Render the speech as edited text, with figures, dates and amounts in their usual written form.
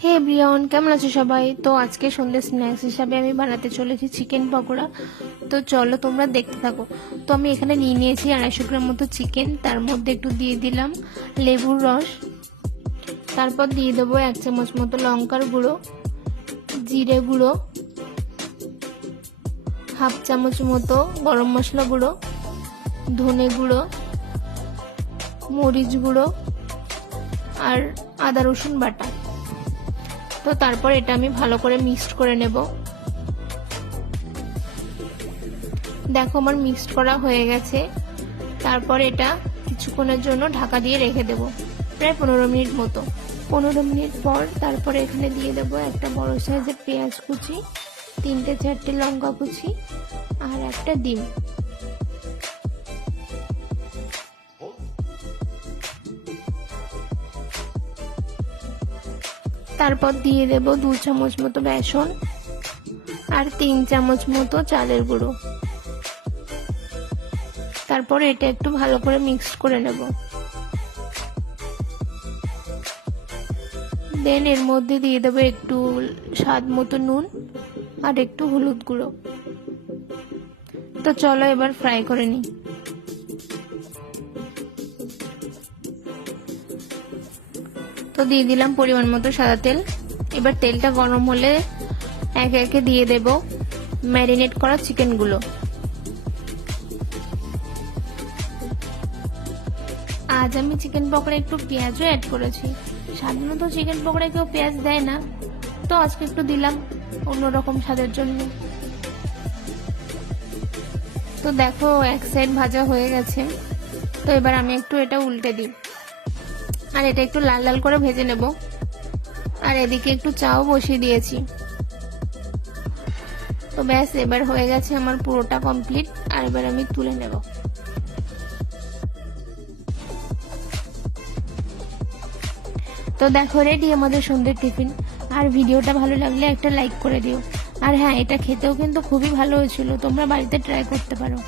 হে everyone, কেমন আছো সবাই? তো আজকে সন্ধ্যে স্ন্যাক্স হিসাবে আমি বানাতে চলেছি চিকেন পকোড়া। তো চলো তোমরা দেখতে থাকো। তো আমি এখানে নিয়ে নিয়েছি 250 গ্রাম মতো চিকেন, তার মধ্যে একটু দিয়ে দিলাম লেবুর রস, তারপর দিয়ে দেবো 1 চামচ মতো লঙ্কার গুঁড়ো, জিরে গুঁড়ো, হাফ চামচ মতো গরম মশলা গুঁড়ো, ধনে গুঁড়ো, মরিচ গুঁড়ো আর আদা রসুন বাটা। তো তারপর এটা আমি ভালো করে মিক্সড করে নেব। দেখো আমার মিক্সড করা হয়ে গেছে। তারপর এটা কিছুক্ষণের জন্য ঢাকা দিয়ে রেখে দেব, প্রায় 15 মিনিট মতো। 15 মিনিট পর তারপরে এখানে দিয়ে দেব একটা বড় সাইজের পেঁয়াজ কুচি, 3-4টে লঙ্কা কুচি আর একটা ডিম। তারপর দিয়ে দেব 2 চামচ মতো বেসন আর 3 চামচ মতো চালের গুঁড়ো। তারপর এটা একটু ভালো করে মিক্স করে নেব। দেন এর মধ্যে দিয়ে দেবো একটু স্বাদ মতো নুন আর একটু হলুদ গুঁড়ো। তো চলো এবার ফ্রাই করে নিই। তো দিয়ে দিলাম পরিমাণ মতো সাদা তেল। এবার তেলটা গরম হলে একে একে দিয়ে দেব ম্যারিনেট করা চিকেনগুলো। আজ আমি চিকেন পকোড়া একটু পেঁয়াজও অ্যাড করেছি। সাধারণত চিকেন পকোড়ায় কেউ পেঁয়াজ দেয় না, তো আজকে একটু দিলাম অন্যরকম স্বাদের জন্য। তো দেখো এক সাইড ভাজা হয়ে গেছে। তো এবার আমি একটু এটা উল্টে দিই আর এটা একটু লাল লাল করে ভেজে নেব। আর এদিকে একটু চাও বসিয়ে দিয়েছি। তো ব্যাস, এবার হয়ে গেছে আমার পুরোটা কমপ্লিট। আর এবার আমি তুলে নেব। তো দেখো রেডি আমাদের সন্ধ্যের টিফিন। আর ভিডিওটা ভালো লাগলে একটা লাইক করে দিও। আর হ্যাঁ, এটা খেতেও কিন্তু খুবই ভালো হয়েছিল, তোমরা বাড়িতে ট্রাই করতে পারো।